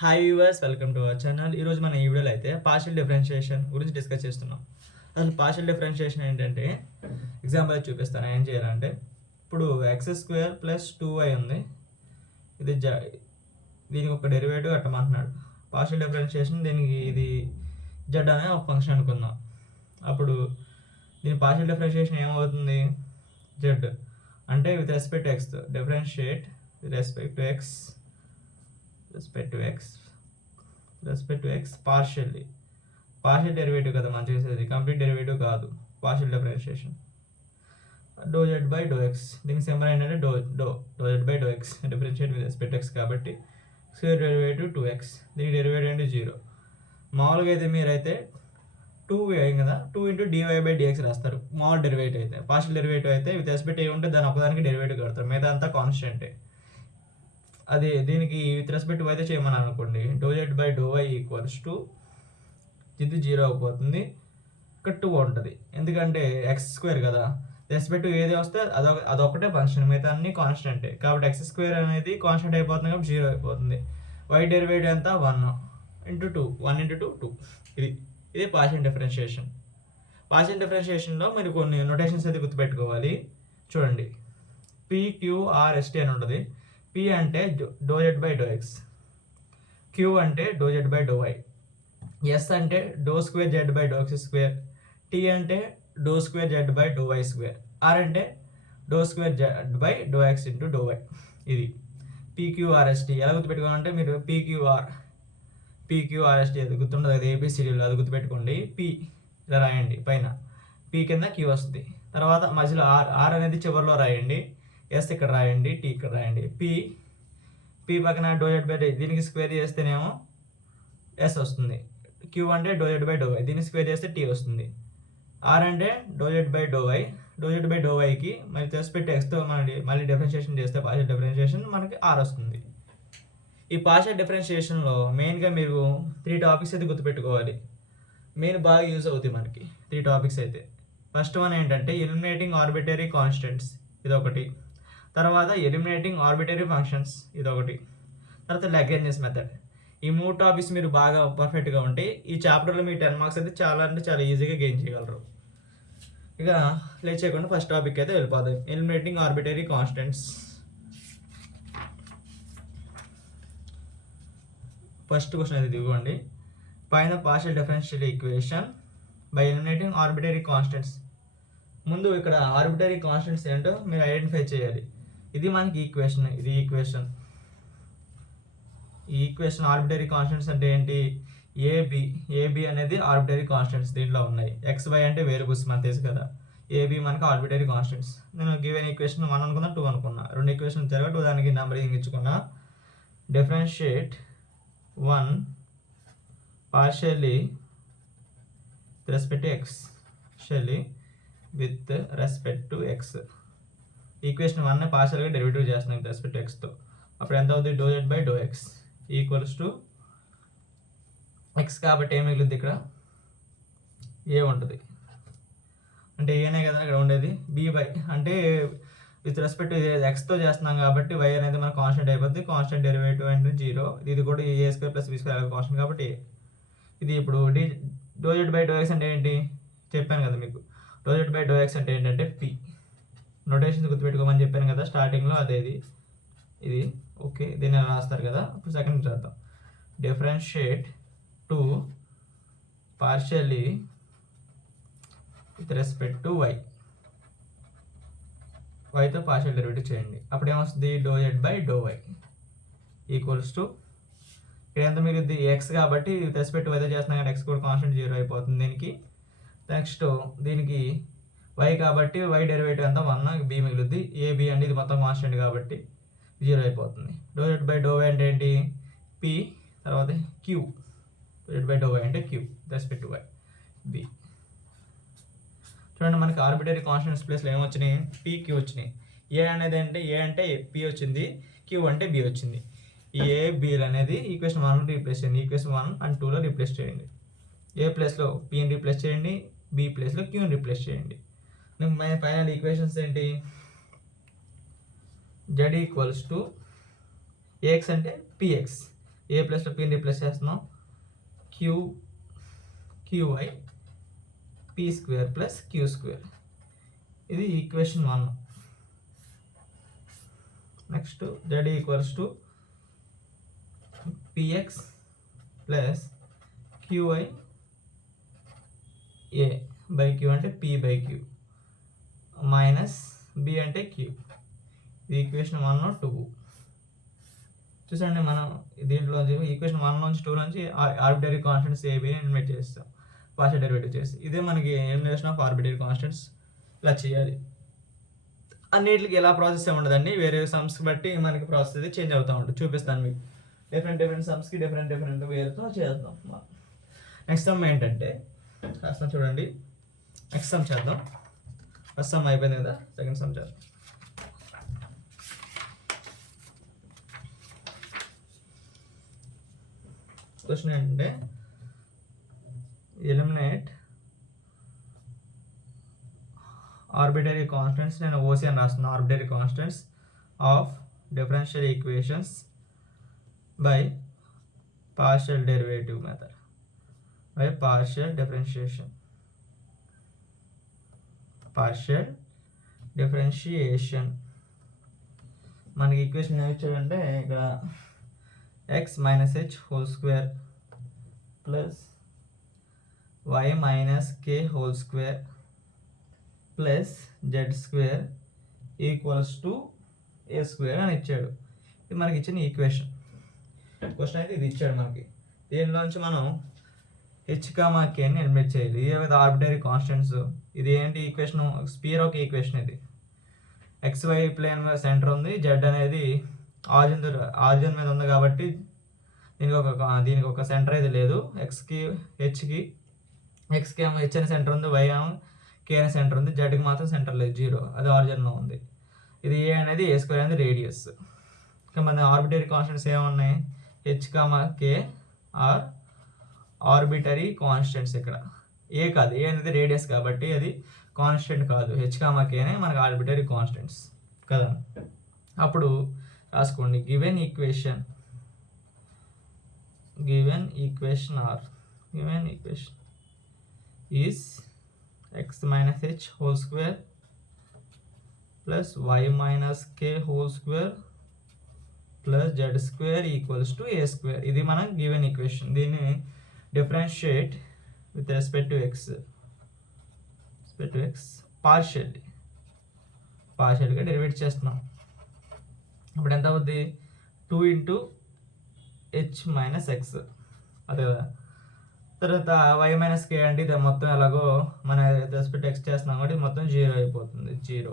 Hi viewers, welcome to our channel. ఈరోజు మన ఈ వీడియోలో అయితే పార్షియల్ డిఫరెన్షియేషన్ గురించి డిస్కస్ చేస్తున్నాం. అసలు పార్షియల్ డిఫరెన్షియేషన్ ఏంటంటే ఎగ్జాంపుల్ చూపిస్తాను. ఏం చేయాలంటే ఇప్పుడు x² + 2y ఉంది. ఇది దీనికి ఒక డెరివేటివ్ కట్టమంటున్నాడు. పార్షియల్ డిఫరెన్షియేషన్ దీనికి ఇది z అనే ఒక ఫంక్షన్ అనుకుందాం. అప్పుడు దీని పార్షియల్ డిఫరెన్షియేషన్ ఏమవుతుంది? z అంటే with respect to x differentiate with respect to x partial derivative కదా మనం చేసేది, కంప్లీట్ డెరివేటివ్ కాదు. పార్షియల్ డిఫరెన్షియేషన్ ∂z/∂x, దీనికి సింబల్ ఏంటంటే ∂z/∂x, differentiate with respect to x కాబట్టి స్క్వేర్ డెరివేటివ్ 2x, దీని డెరివేటివ్ అంటే 0. మామూలుగా అయితే మీరైతే 2 కదా, 2 dy/dx రాస్తారు మామూలు డెరివేటివ్ అయితే. పార్షియల్ డెరివేటివ్ అయితే విత్ రెస్పెక్ట్ ఏ ఉంటే దాని ఒకదానికి డెరివేటివ్ కడతారు, మిగతా అంతా కాన్స్టెంటే. అది దీనికి విత్ రెస్పెక్ట్ అయితే చేయమని అనుకోండి, ∂z/∂y = ఇది 0 అయిపోతుంది. ఇక్కడ 2 ఉంటుంది, ఎందుకంటే x² కదా, రెస్పెక్ట్ ఏది వస్తే అదొకటే ఫంక్షన్, మిగతా అన్ని కాన్స్టెంటే. కాబట్టి x² అనేది కాన్స్టెంట్ అయిపోతుంది కాబట్టి 0 అయిపోతుంది. y డెరివేటివ్ ఎంత? 1 × 2, 1 × 2 2. ఇది పార్షియల్ డిఫరెన్షియేషన్. పార్షియల్ డిఫరెన్షియేషన్లో మీరు కొన్ని నొటేషన్స్ అయితే గుర్తుపెట్టుకోవాలి. చూడండి, PQRST అని ఉంటుంది. P అంటే ∂z/∂x, Q అంటే ∂z/∂y, S అంటే ∂2z/∂x², T అంటే ∂2z/∂y², R అంటే ∂2z/∂x × ∂y. ఇది PQRST. ఎలా గుర్తుపెట్టుకోవాలంటే మీరు PQRST అది గుర్తుండదు, అది ABCDలో అది గుర్తుపెట్టుకోండి. P ఇలా రాయండి, పైన P కింద Q వస్తుంది. తర్వాత మధ్యలో R అనేది చివరిలో రాయండి, S ఇక్కడ రాయండి, T ఇక్కడ రాయండి. P పక్కన ∂z/∂y, దీనికి స్క్వేర్ చేస్తేనేమో S వస్తుంది. Q అంటే ∂z/∂y, దీన్ని స్క్వేర్ చేస్తే T వస్తుంది. R అంటే ∂z/∂y, మరి రెస్పెక్ట్ xతో మళ్ళీ డిఫరెన్షియేషన్ చేస్తే పార్షియల్ డిఫరెన్షియేషన్ మనకి R వస్తుంది. ఈ పార్షియల్ డిఫరెన్షియేషన్లో మెయిన్గా మీరు 3 టాపిక్స్ అయితే గుర్తుపెట్టుకోవాలి. మెయిన్ బాగా యూజ్ అవుతాయి మనకి 3 టాపిక్స్ అయితే. ఫస్ట్ వన్ ఏంటంటే ఎలిమినేటింగ్ ఆర్బిటరీ కాన్స్టెంట్స్, ఇదొకటి. తర్వాత ఎలిమినేటింగ్ ఆర్బిటరీ ఫంక్షన్స్, ఇదొకటి. తర్వాత లాగ్రాంజ్ మెథడ్. ఈ 3 టాపిక్స్ మీరు బాగా పర్ఫెక్ట్గా ఉంటే ఈ చాప్టర్లో మీకు 10 మార్క్స్ అయితే చాలా అంటే చాలా ఈజీగా గెయిన్ చేయగలరు. ఇక లేట్ చేయకుండా ఫస్ట్ టాపిక్ అయితే వెళ్ళిపోతాయి. Eliminating arbitrary constants. First question అయితే ఇదిగోండి, పైన partial differential equation by eliminating arbitrary constants. ముందు ఇక్కడ ఆర్బిటరీ కాన్స్టెంట్స్ ఏంటో మీరు ఐడెంటిఫై చేయాలి. ఇది మనకి ఈక్వేషన్, ఇది ఈక్వేషన్. ఈ ఈక్వేషన్ ఆర్బిటరీ కాన్స్టెంట్స్ అంటే ఏంటి? ఏబి అనేది ఆర్బిటరీ కాన్స్టెంట్స్ దీంట్లో ఉన్నాయి. XY అంటే వేరియబుల్స్ మనకు తెలుసు కదా. ఏబి మనకి ఆర్బిటరీ కాన్స్టెంట్స్. నేను గివెన్ ఈక్వేషన్ 1 అనుకున్నా, 2 అనుకున్నా, 2 ఈక్వేషన్ ఇచ్చారు కాబట్టి దానికి నెంబరింగ్ ఇచ్చుకున్నా. Differentiate 1 partially with respect to x, partially with respect to x. Equation 1 పార్షియల్గా డెరివేటివ్ చేస్తున్నాం విత్ రెస్పెక్ట్ టు xతో. అప్పుడు ఎంత అవుతుంది? ∂z/∂x = x కాబట్టి ఏం మిగులుద్ది? ఇక్కడ ఏ ఉంటుంది, అంటే ఏనే కదా ఇక్కడ ఉండేది. by అంటే విత్ రెస్పెక్ట్ టు ఎక్స్తో చేస్తున్నాం కాబట్టి y అనేది మనకు కాన్స్టెంట్ అయిపోద్ది. కాన్స్టెంట్ డెరివేటివ్ అంటే 0. ఇది కూడా a² + b² కాన్స్టెంట్ కాబట్టి ఇది ఇప్పుడు ∂z/∂x అంటే ఏంటి చెప్పాను కదా మీకు. ∂z/∂x అంటే ఏంటంటే P. నోటేషన్స్ గుర్తుపెట్టుకోమని చెప్పాను కదా స్టార్టింగ్లో, అదే ఇది ఓకే. దీన్ని రాస్తారు కదా. ఇప్పుడు సెకండ్ చేద్దాం. Differentiate 2 partially with respect to yతో పార్షియల్ డెరివేటివ్ చేయండి. అప్పుడు ఏమొస్తుంది? ∂z/∂y = ఇక్కడ ఎంత మిగులుద్ది? x కాబట్టి విత్ రెస్పెక్ట్ టు yతో చేస్తున్నాం కానీ x కూడా కాన్స్టెంట్ 0 అయిపోతుంది దీనికి. నెక్స్ట్ దీనికి y కాబట్టి y డెరివేటివ్ ఎంత? 1, b మిగులుద్ది. ab అంటే ఇది మొత్తం కాన్స్టెంట్ కాబట్టి 0 అయిపోతుంది. ∂z/∂y అంటే ఏంటి? P, తర్వాత Q. ∂z/∂y అంటే Q respect to y, b. చూడండి, మనకి ఆర్బిటరీ కాన్స్టెంట్స్ ప్లేస్లో ఏమొచ్చినాయి? PQ వచ్చినాయి. ఏ అనేది అంటే ఏ అంటే P వచ్చింది, Q అంటే B వచ్చింది. ఈ A, B అనేది ఈక్వేషన్ 1లో రీప్లేస్ చేయండి. ఈక్వేషన్ 1 and 2లో రీప్లేస్ చేయండి. ఏ ప్లేస్లో Pని రీప్లేస్ చేయండి, B ప్లేస్లో Qని రీప్లేస్ చేయండి. ఫైనల్ ఈక్వేషన్స్ ఏంటి? Z = AX అంటే PX, ఏ ప్లస్లో పీని రీప్లేస్ చేస్తున్నాం, Q Y P square plus Q square. ఇది equation 1. Next Z equals to P X plus Q Y A by Q అంటే P by Q minus B అంటే క్యూ. ఇది ఈక్వేషన్ 1 2. చూసండి, మనం దీంట్లో ఈక్వేషన్ 1 నుంచి 2 నుంచి ఆర్బిటరీ కాన్స్టెంట్స్ ఏబిని ఎలిమినేట్ చేస్తాం పార్షియల్ డెరివేటివ్ చేసి. ఇదే మనకి ఎలిమినేషన్ ఆఫ్ ఆర్బిటరీ కాన్స్టెంట్స్ ఇలా చేయాలి. అన్నిటికి ఎలా ప్రాసెస్ ఉండదండి, వేరే సమ్స్ బట్టి మనకి ప్రాసెస్ అయితే చేంజ్ అవుతూ ఉంటుంది. చూపిస్తాను మీకు. డిఫరెంట్ సమ్స్కి డిఫరెంట్ వేరుతో చేద్దాం. నెక్స్ట్ సమ్ ఏంటంటే రాస్తాం చూడండి. నెక్స్ట్ సమ్ చేద్దాం. ఫస్ట్ సమ్ అయిపోయింది కదా, సెకండ్ సమ్ చేద్దాం. క్వశ్చన్ ఏంటంటే ఎలిమినేట్ ఆర్బిటరీ కాన్స్టెంట్స్, నేను ఓసీ అని రాస్తున్నాను, arbitrary constants of differential equations by partial derivative method, by partial differentiation. Partial differentiation మనకి ఈక్వేషన్ ఏమి ఇచ్చాడంటే ఇక్కడ x minus h whole square plus y minus k whole square plus z square equals to A square అని ఇచ్చాడు. ఇది మనకి ఇచ్చిన equation. Question అయితే ఇది ఇచ్చాడు మనకి. దీనిలోంచి మనం హెచ్ కామా కేని ఎలిమినేట్ చేయాలి. ఇదే విధంగా ఆర్బిటరీ కాన్స్టెంట్స్. ఇది ఏంటి ఈక్వేషన్, స్పియర్ ఒక ఈక్వేషన్. ఇది XY ప్లేన్ సెంటర్ ఉంది, జెడ్ అనేది ఆరిజిన్ మీద ఉంది కాబట్టి దీనికి ఒక సెంటర్ అయితే లేదు. ఎక్స్కి హెచ్కి ఏమో హెచ్ అనే సెంటర్ ఉంది, వై ఏమో కే అనే సెంటర్ ఉంది, జెడ్కి మాత్రం సెంటర్ లేదు, 0, అది ఆరిజిన్లో ఉంది. ఇది ఏ అనేది ఏ స్క్వేర్ అనేది రేడియస్. ఇంకా మన ఆర్బిటరీ కాన్స్టెంట్స్ ఏమున్నాయి, H comma K are arbitrary constants. ఇక్కడ ఏ కాదు, ఏ అనేది రేడియస్ కాబట్టి అది కాన్స్టెంట్ కాదు. హెచ్ కామా కేనే మనకి ఆర్బిటరీ కాన్స్టెంట్స్ కదా. అప్పుడు రాసుకోండి, given equation is x minus h whole square plus y minus k whole square plus z square equals to a square. ఇది మనం గివెన్ ఈక్వేషన్. దీన్ని differentiate with respect to x పార్షియల్గా derivate చేస్తున్నాం. ఇప్పుడు ఎంత అవుద్ది, 2 into h minus x, అదే కదా. తర్వాత y minus k అంటే ఇది మొత్తం ఎలాగో మన రెస్పెక్ట్ x చేస్తున్నాం కాబట్టి మొత్తం 0 అయిపోతుంది. 0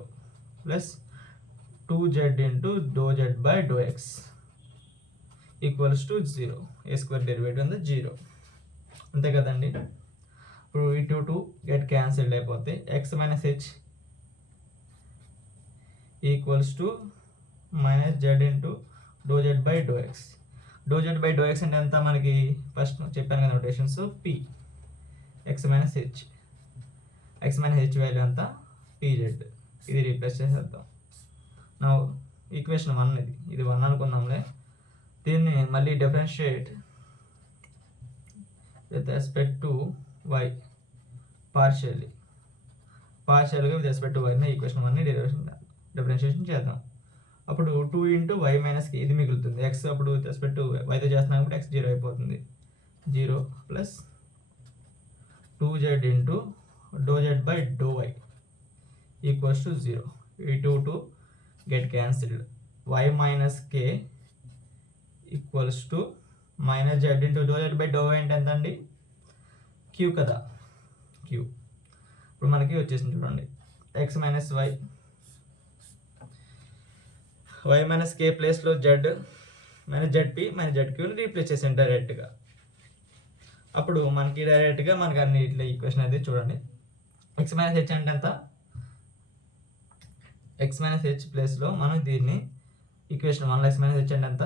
plus 2z into dou z by dou x equals to 0. A square derivative ఉంది 0, అంతే కదండి. ఇప్పుడు ఈ 2 గెట్ క్యాన్సిల్డ్ అయిపోతే x minus h equals to minus z into dou z by dou x. dou z by dou x అంటే ఎంత మనకి first చెప్పాను కదా notations, p x minus h value ఎంత pz. ఇది రీప్లేస్ చేసేద్దాం. నా ఈక్వేషన్ 1 ఇది 1 అనుకుందాంలే. దీన్ని మళ్ళీ differentiate with respect to y పార్షియల్గా with respect to y equation 1ని డిఫరెన్షియేషన్ చేద్దాం. అప్పుడు 2 into y minus k ఇది మిగులుతుంది. x అప్పుడు రెస్పెక్ట్ టు yతో చేస్తున్నాం కాబట్టి x 0 అయిపోతుంది. 0 plus 2z into dou z by dou y equals to 0. ఈ 2 get cancelled. y minus k equals to minus z into dou z by dou y అంటే ఎంత అండి, q కదా, q. ఇప్పుడు మనకి వచ్చేసింది చూడండి, x minus y minus k ప్లేస్లో z మైనస్ zp మైనస్ zqని రీప్లేస్ చేసాను డైరెక్ట్గా. అప్పుడు మనకి డైరెక్ట్గా మనకి అన్ని ఇట్లా ఈక్వేషన్ అయితే చూడండి. x minus h అంటే ఎంత, x minus h ప్లేస్లో మనం దీన్ని ఈక్వేషన్ 1 x minus h అంటే ఎంత,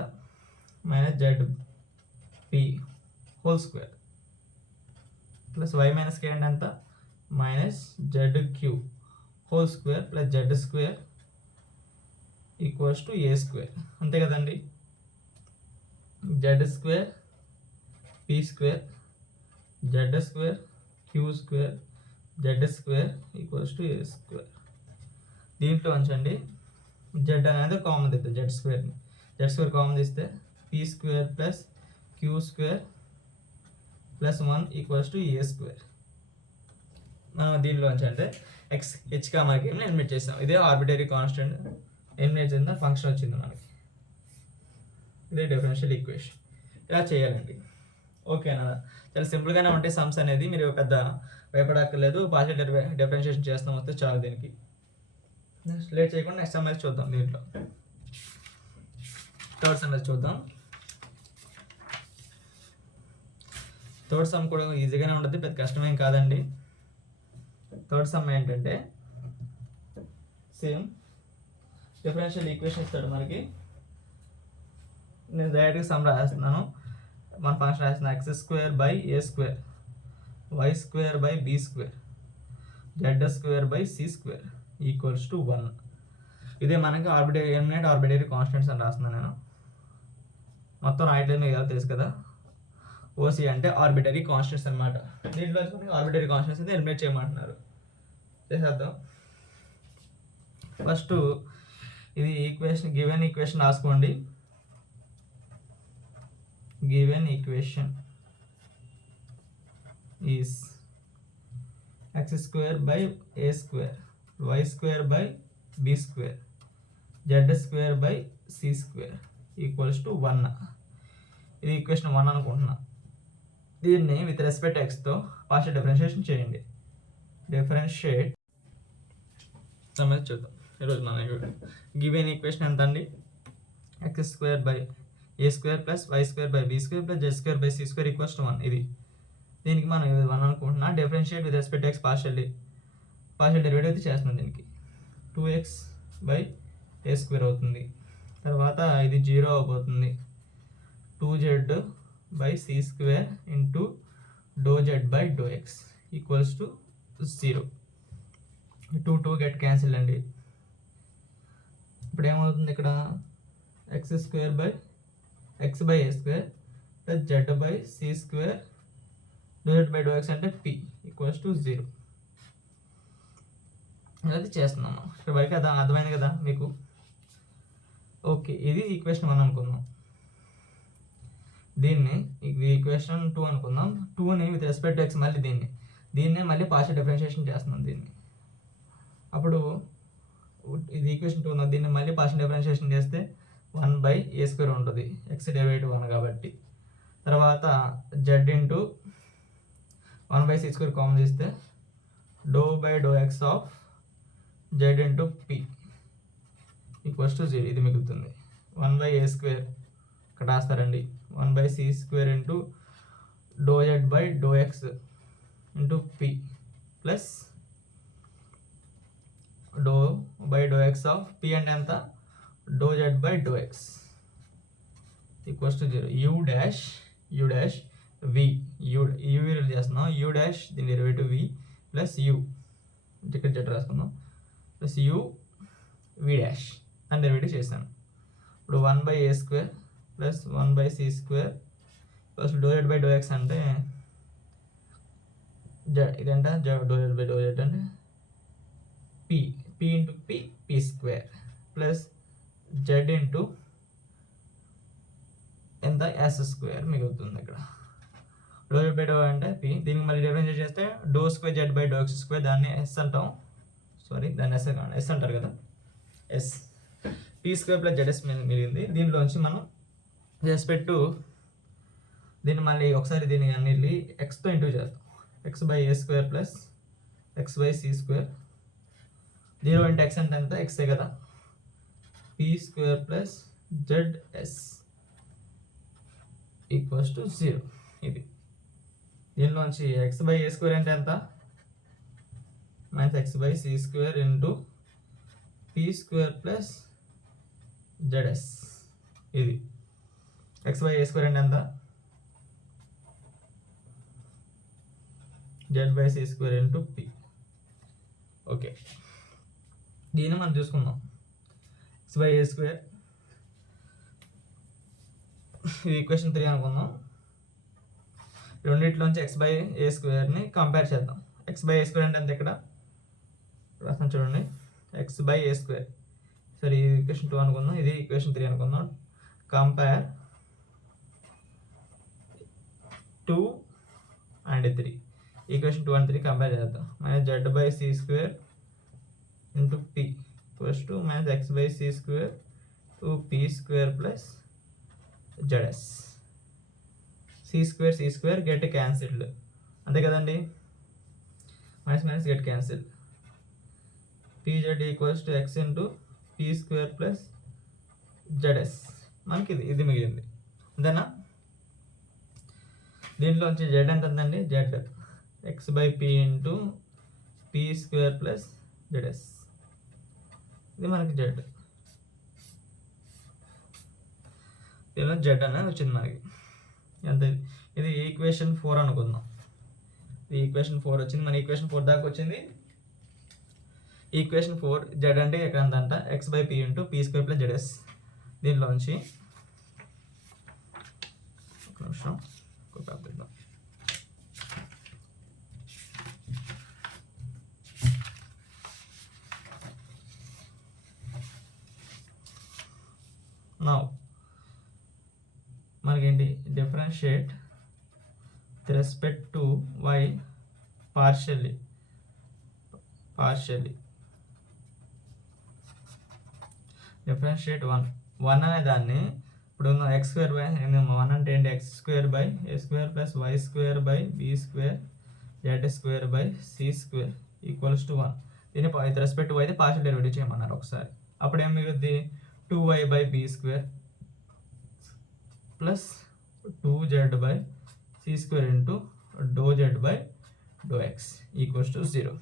minus zp whole square plus y minus k అంటే ఎంత, minus zq whole square plus z square equals to A square, అంతే కదండి. Z square P square Z square Q square Z square equals to A square. దీంట్లో ఉంచండి జెడ్ అనేది common తీస్తే Z square common తీస్తే P square plus Q square plus 1 equals to A square. మనం దీంట్లో అంటే ఎక్స్ హెచ్ కామాకి ఎలిమినేట్ చేసాం. ఇదే ఆర్బిటరీ కాన్స్టెంట్ ఎలిమినేట్ చేసిన ఫంక్షన్ వచ్చింది మనకి. ఇదే డిఫరెన్షియల్ ఈక్వేషన్. ఇలా చేయాలండి. ఓకేనా? చాలా సింపుల్గానే ఉంటాయి సమ్స్ అనేది. మీరు పెద్ద భయపడక్కర్లేదు. పార్షియల్ డిఫరెన్షియేషన్ చేస్తాం వస్తే చాలు దీనికి. నెక్స్ట్ లేట్ చేయకుండా నెక్స్ట్ సమ్ చూద్దాం. దీంట్లో థర్డ్ సమ్ చూద్దాం. థర్డ్ సమ్ కూడా ఈజీగానే ఉంటుంది, పెద్ద కష్టమేం కాదండి. థర్డ్ సమ్ ఏంటంటే సేమ్ డిఫరెన్షియల్ ఈక్వేషన్ ఇస్తాడు మనకి. నేను డైరెక్ట్గా సమ్ రాస్తున్నాను. మన ఫంక్షన్ రాసిన X square by A square Y square by B square Z square by C square equals to 1. ఇదే మనకి ఎలిమినేట్ ఆర్బిటరీ కాన్స్టెంట్స్ అని రాస్తున్నాను నేను. మొత్తం రాయట్లేదు, మీకు ఎలా తెలుసు కదా. ఓసి అంటే ఆర్బిటరీ కాన్స్టెంట్స్ అనమాట. దీంట్లో ఆర్బిటరీ కాన్స్టెంట్స్ అయితే ఎలిమినేట్ చేయమంటున్నారు. చేసేద్దాం. ఫస్ట్ ఇది ఈక్వేషన్, గివెన్ ఈక్వేషన్ రాసుకోండి. Given equation is X square by A square Y square by B square Z square by C square equals to 1. ఇది ఈక్వేషన్ 1 అనుకుంటున్నా. దీన్ని విత్ రెస్పెక్ట్ ఎక్స్తో పార్షియల్ డిఫరెన్షియేషన్ చేయండి. డిఫరెన్షియేట్ సమస్య చూద్దాం ఈరోజు మన గివెన్ ఈక్వేషన్ ఎంత అండి? X square by A square plus Y square by B square plus Z square by C square equals to 1. ఇది దీనికి మనం 1 అనుకుంటున్నా. Differentiate with respect X partial derivative అయితే చేస్తున్నాం. దీనికి 2x బై ఏ స్క్వేర్ అవుతుంది. తర్వాత ఇది 0 అవబోతుంది. 2z by C square into do Z by do X equals to 0. 2 get cancel అండి. ఇప్పుడు ఏమవుతుంది ఇక్కడ? X square by X by A square plus Z by C square do Z by do X అంటే P equals to 0. అది చేస్తున్నాము. ఇక్కడ వరకు అది అర్థమైంది కదా మీకు? ఓకే, ఇది ఈక్వేషన్ 1 అనుకుందాం. దీన్ని ఈక్వేషన్ 2 అనుకుందాం. 2ని విత్ రెస్పెక్ట్ ఎక్స్ మళ్ళీ దీన్ని మళ్ళీ పార్షియల్ డిఫరెన్షియేషన్ చేస్తున్నాం. దీన్ని అప్పుడు ఇది ఈక్వేషన్ 2 ఉన్నది. దీన్ని మళ్ళీ పార్షియల్ డిఫరెన్షియేషన్ చేస్తే 1 బై ఏ స్క్వేర్ ఉంటుంది. ఎక్స్ డెరివేటివ్ 1 కాబట్టి. తర్వాత Z into 1 by C square common తీస్తే doe by do X of Z into P equals to 0. ఇది మిగులుతుంది. 1 బై ఏ స్క్వేర్ ఇక్కడ రాస్తారండి. 1 by C square into do Z by do X into P plus doe by do X of P అంటే ఎంత? Doe Z by do X equals to 0. You dash V U చేస్తున్నాం. U dash దీని derivative V plus U ఇక్కడ Z రాసుకుందాం plus U V dash అని derivative చేస్తాను. ఇప్పుడు 1 by A square plus 1 by C square plus doe Z by do X అంటే ఇదంటే doe Z by doe Z అంటే P into P square plus Z into ఎంత S square మిగులుతుంది. ఇక్కడ doe Z by doe అంటే P. దీనికి మళ్ళీ differentiate చేస్తే doe square Z by do X square, దాన్ని ఎస్ అంటాం. సారీ, దాన్ని ఎస్ అంటారు కదా. S P square plus Z S మిగిలింది. దీనిలోంచి మనం రెస్పెక్ట్ దీన్ని మళ్ళీ ఒకసారి దీన్ని అన్నిటి ఎక్స్తో ఇంటూ చేద్దాం. X by A square plus X by C square. 0 into X అంటే ఎంత? ఎక్సే కదా. P square plus Z S equals to 0. ఇది దీనిలోంచి ఎక్స్ బై ఏ స్క్వేర్ అంటే ఎంత? Minus X by C square into P square plus Z S. ఇది X by A square అంటే ఎంత? Z by C square into P. Okay, దీన్ని మనం చూసుకుందాం. ఎక్స్ బై ఏ స్క్వేర్ ఇది ఈక్వేషన్ 3 అనుకుందాం. రెండిట్లోంచి ఎక్స్ బై ఏ స్క్వేర్ని కంపేర్ చేద్దాం. ఎక్స్ బై ఏ స్క్వేర్ అంటే ఎంత ఇక్కడ రాస్తాను చూడండి, ఎక్స్ బై ఏ స్క్వేర్. సరే ఇది ఈక్వేషన్ 2 అనుకుందాం, ఇది ఈక్వేషన్ 3 అనుకుందాం. Compare 2 and 3. Equation 2 and 3 compare చేద్దాం. Minus Z by C square into P equals to minus X by C square to P square plus Z S. C square get cancelled, అంతే కదండి. Minus get cancel. pz equals to X into P square plus Z S. మనకి ఇది మిగిలింది అంతేనా. దీంట్లోంచి Z ఎంత ఉందండి, Z X by P into P square plus ZS. ఇది మనకి జెడ్, దీనిలో జెడ్ అనేది వచ్చింది మనకి. ఎంత ఇది ఈక్వేషన్ 4 అనుకుందాం. ఇది ఈక్వేషన్ 4 వచ్చింది, మన ఈక్వేషన్ 4 దాకా వచ్చింది. ఈక్వేషన్ 4 జెడ్ అంటే ఎక్కడ అంత X by P into P square plus Z S. దీనిలోంచి ఒక నిమిషం పెడదాం. నౌ మనకేంటి differentiate with respect to Y partially. Differentiate 1 అనే దాన్ని ఇప్పుడు ఎక్స్ స్క్వేర్ బై 1 అంటే ఏంటి, X square by A square plus Y square by B square Z square by C square equals to 1. దీన్ని విత్ రెస్పెక్ట్ టు అయితే partial derivative చేయమన్నారు ఒకసారి. అప్పుడు ఏం మిగులుద్ది, 2y by B square plus 2z by C square into do Z by do X equals to 0.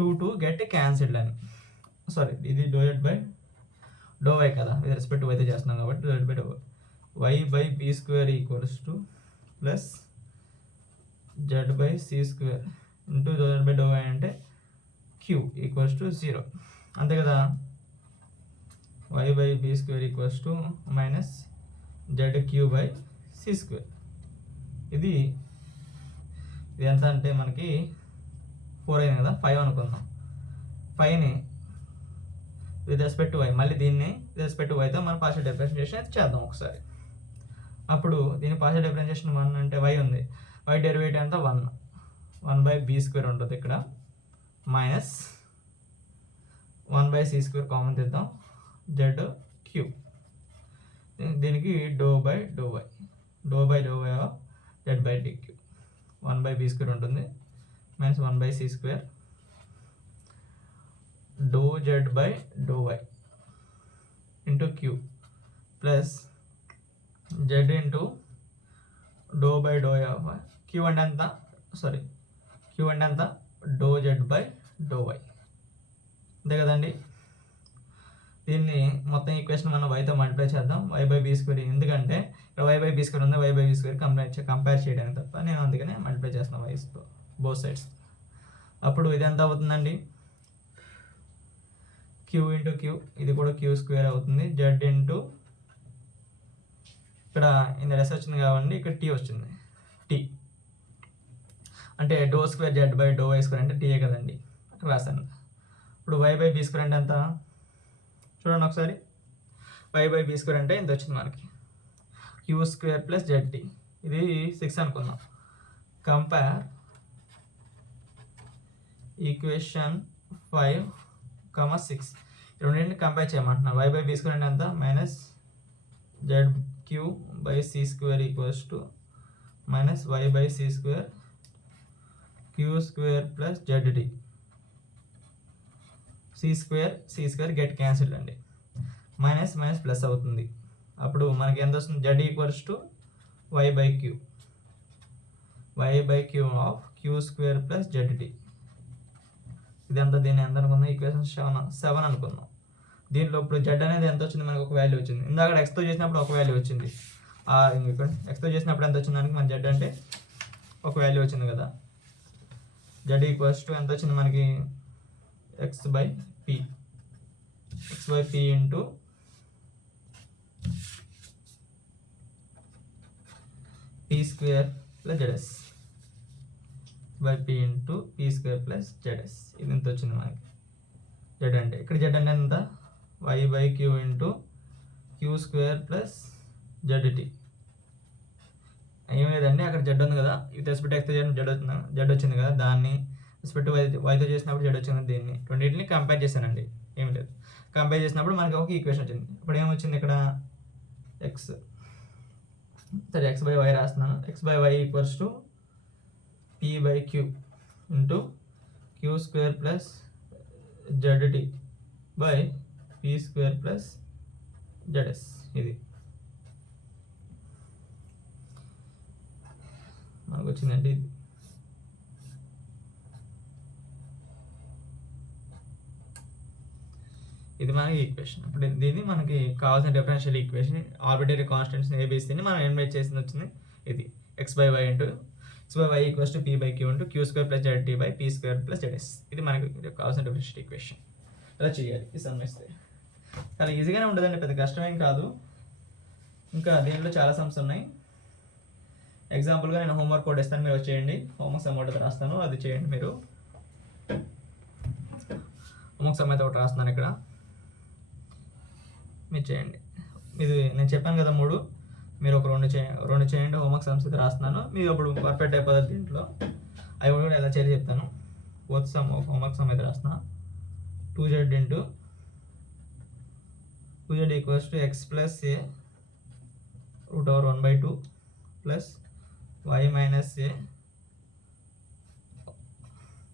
2 get cancelled అని, sorry ఇది do Z by do Y కదా, విత్ రెస్పెక్ట్ టు అయితే చేస్తున్నాం కాబట్టి do Z by do Y by B square equals to plus Z by C square into do Z by do Y అంటే Q equals to 0, అంతే కదా. Y by B square equals to minus Z Q by C square. ఇది ఎంత అంటే మనకి 4 అయింది కదా, 5 అనుకుందాం. 5ని విత్ రెస్పెక్ట్ టు వై, మళ్ళీ దీన్ని విత్ రెస్పెక్ట్ టు వైతో మనం పార్షియల్ డిఫరెన్షియేషన్ చేద్దాం ఒకసారి. అప్పుడు దీని పార్షియల్ డిఫరెన్షియేషన్ 1 అంటే వై ఉంది, వై డెరివేటివ్ అంతా 1 బై బీ స్క్వేర్ ఉంటుంది ఇక్కడ, minus 1 by C square common తీద్దాం, జెడ్ క్యూ. దీనికి doe by do Y of Z by D Q 1 by B square ఉంటుంది, minus 1 by C square do Z by do Y into Q plus Z into doe by doe of Q అంటే ఎంత, doe Z by do Y, అంతే కదండి. దీన్ని మొత్తం equation మనం వైతో multiply చేద్దాం, వై బై బీ స్క్వేర్. ఎందుకంటే ఇక్కడ వై బై బీ స్క్వేర్ ఉంది, Y by B square compare చేయడానికి తప్ప, నేను అందుకనే మల్టిప్లై చేస్తున్నాను వైస్తో బోత్ సైడ్స్. అప్పుడు ఇది ఎంత అవుతుందండి, క్యూ ఇంటూ క్యూ, ఇది కూడా క్యూ స్క్వేర్ అవుతుంది, జెడ్ ఇంటూ ఇక్కడ ఇంత ఎస్ వచ్చింది కాబట్టి ఇక్కడ టీ వచ్చింది, టీ అంటే do square Z by do Y square అంటే టీఏ కదండి, అక్కడ రాశాను. ఇప్పుడు వై బై బీ స్క్వేర్ అంటే ఎంత చూడండి ఒకసారి, వై బై బీ స్క్వేర్ అంటే ఇంత వచ్చింది మనకి, Q square plus Z T. ఇది 6 అనుకుందాం. కంపేర్ ఈక్వేషన్ 5, 6 రెండింటిని కంపేర్ చేయమంటున్నారు. వై బై బీ స్క్వేర్ అంటే ఎంత, minus Z Q by C square equals to minus Y by C square Q square plus Z D. C square get cancel అండి, minus plus అవుతుంది. అప్పుడు మనకి ఎంత వస్తుంది, Z equals to Y by Q of Q square plus Z D. ఇదంతా దీన్ని ఎంత అనుకుందాం, ఈక్వేషన్ 7 అనుకుందాం. దీంట్లో ఇప్పుడు జెడ్ అనేది ఎంత వచ్చింది, మనకు ఒక వాల్యూ వచ్చింది. ఇందాక ఎక్స్తో చేసినప్పుడు ఒక వాల్యూ వచ్చింది, ఎక్స్తో చేసినప్పుడు ఎంత వచ్చింది మనకి, మన జెడ్ అంటే ఒక వాల్యూ వచ్చింది కదా. జెడ్ ఈక్వల్స్ టు ఎంత వచ్చింది మనకి, X by P into P square plus ZS by P into P square plus ZS. ఇది ఎంత వచ్చింది మనకి జెడ్ అంటే. ఇక్కడ జెడ్ అంటే ఎంత Y by queue into queue square plus Z T. ఏం లేదండి, అక్కడ జెడ్ ఉంది కదా, ఇది రెస్పెక్ట్ ఎక్స్తో జెడ్ వచ్చింది కదా, దాన్ని రెస్పెక్ట్ వైతో చేసినప్పుడు జెడ్ వచ్చింది. దీన్ని రెండింటిని కంపేర్ చేశానండి. ఏం లేదు, కంపేర్ చేసినప్పుడు మనకి ఒక ఈక్వేషన్ వచ్చింది. ఇప్పుడు ఏమొచ్చింది ఇక్కడ ఎక్స్, సరే ఎక్స్ బై వై రాస్తున్నాను. X by y equals to p by queue into queue square plus z t by p square plus ZS. ఇది మనకు వచ్చిందండి. ఇది మనకి ఈక్వేషన్. ఇప్పుడు దీన్ని మనకి కావాల్సిన డిఫరెన్షియల్ ఈక్వేషన్ ఆర్బిటరీ కాన్స్టెంట్స్ ఏబిసిని మనం ఎలిమినేట్ చేసింది వచ్చింది ఇది. X by y into x by y equals to p by queue into queue square plus z t by p square plus ZS. ఇది మనకి కావాల్సిన డిఫరెన్షియల్ ఈక్వేషన్. ఇలా చేయాలి ఈ సమ్ ఇస్తే. చాలా ఈజీగానే ఉంటుందండి, పెద్ద కష్టమేం కాదు. ఇంకా దీంట్లో చాలా సమ్స్ ఉన్నాయి. ఎగ్జాంపుల్గా నేను హోంవర్క్ కోడ్ ఇస్తాను, మీరు చేయండి. హోంవర్క్ సమ్ ఒకటి రాస్తాను, అది చేయండి మీరు. హోంవర్క్ సమ్ అయితే ఒకటి రాస్తున్నాను ఇక్కడ, మీరు చేయండి. ఇది నేను చెప్పాను కదా 3, మీరు ఒక రెండు చేయండి. హోంవర్క్ సమ్స్ అయితే రాస్తున్నాను, మీరు అప్పుడు పర్ఫెక్ట్ అయిపోతుంది దీంట్లో. అవి కూడా ఎలా చేయాలి చెప్తాను. ఫోర్త్ సమ్ హోంవర్క్ సమ్ అయితే రాస్తున్నా. 2z into 2z equals to X plus A root over 1/2 plus y minus A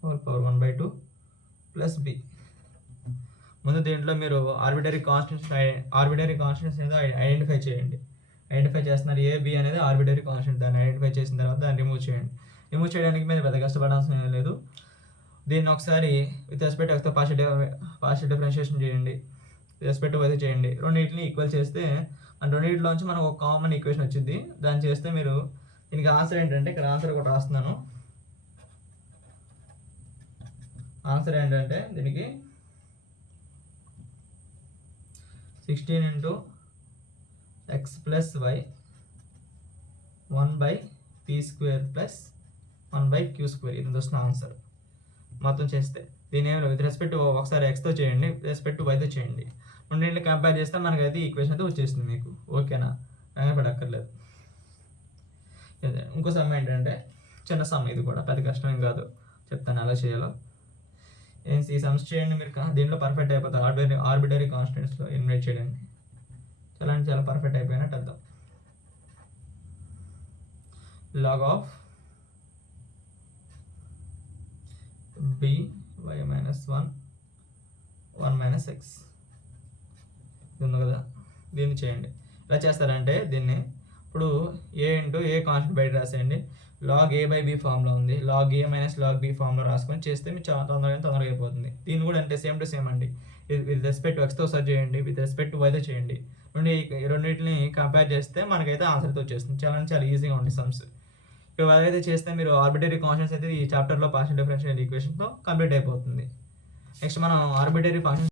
whole power 1/2 plus B. ముందు దీంట్లో మీరు ఆర్బిటరీ కాన్స్టెంట్స్ ఏదో ఐడెంటిఫై చేయండి. ఐడెంటిఫై చేస్తున్నారు ఏ బి అనేది ఆర్బిటరీ కాన్స్టెంట్. దాన్ని ఐడెంటిఫై చేసిన తర్వాత దాన్ని రిమూవ్ చేయండి. రిమూవ్ చేయడానికి మీద పెద్ద కష్టపడాల్సిన ఏం లేదు. దీన్ని ఒకసారి విత్ రెస్పెక్ట్ ఎక్స్తో పార్షియల్ డిఫరెన్షియేషన్ చేయండి, విత్ రెస్పెక్ట్ అయితే చేయండి. రెండింటిని ఈక్వల్ చేస్తే మన రెండింటిలోంచి మనకు ఒక కామన్ ఈక్వేషన్ వచ్చింది. దాన్ని చేస్తే మీరు దీనికి ఆన్సర్ ఏంటంటే, ఇక్కడ ఆన్సర్ ఒకటి రాస్తున్నాను. ఆన్సర్ ఏంటంటే దీనికి 16 into X plus Y 1/p square plus 1/q square. ఇది వస్తున్న ఆన్సర్ మొత్తం చేస్తే. దీని ఏమి విత్ రెస్పెక్ట్ ఒకసారి ఎక్స్తో చేయండి, విత్ రెస్పెక్ట్ వైతో చేయండి. రెండింటిని కంపేర్ చేస్తే మనకైతే ఈక్వేషన్ అయితే వచ్చేసింది మీకు. ఓకేనా, పడక్కర్లేదు. ఇంకో సమ్ ఏంటంటే చిన్న సమ్, ఇది కూడా పెద్ద కష్టం ఏం కాదు, చెప్తాను ఎలా చేయాలో. ఈ సమ్స్ చేయండి మీరు, దీంట్లో పర్ఫెక్ట్ అయిపోతారు. ఆర్బిటరీ కాన్స్టెంట్స్లో ఎలిమినేట్ చేయడానికి చాలా పర్ఫెక్ట్ అయిపోయినట్టు అర్థం. log of b y minus 1 minus x ఉంది కదా, దీన్ని చేయండి. ఎలా చేస్తారంటే దీన్ని ఇప్పుడు ఏ ఇంటూ ఏ కాన్స్టెంట్ బయట రాసేయండి. log a బై బి ఫామ్లో ఉంది, log a minus log b ఫామ్లో రాసుకొని చేస్తే మీకు చాలా తొందరగా అయిపోతుంది. దీన్ని కూడా అంటే సేమ్ టు సేమ్ అండి. విత్ రెస్పెక్ట్ ఎక్స్తో సర్చ్ చేయండి, విత్ రెస్పెక్ట్ వైతో చేయండి. రెండింటిని కంపేర్ చేస్తే మనకైతే ఆన్సర్తో వచ్చేస్తుంది. చాలా ఈజీగా ఉంది సమ్స్. ఇక్కడ అయితే చేస్తే మీరు ఆర్బిటరీ కాన్స్టెంట్స్ అయితే ఈ చాప్టర్లో పార్షియల్ డిఫరెన్షియల్ ఈక్వేషన్తో కంప్లీట్ అయిపోతుంది. నెక్స్ట్ మనం ఆర్బిటరీ ఫంక్షన్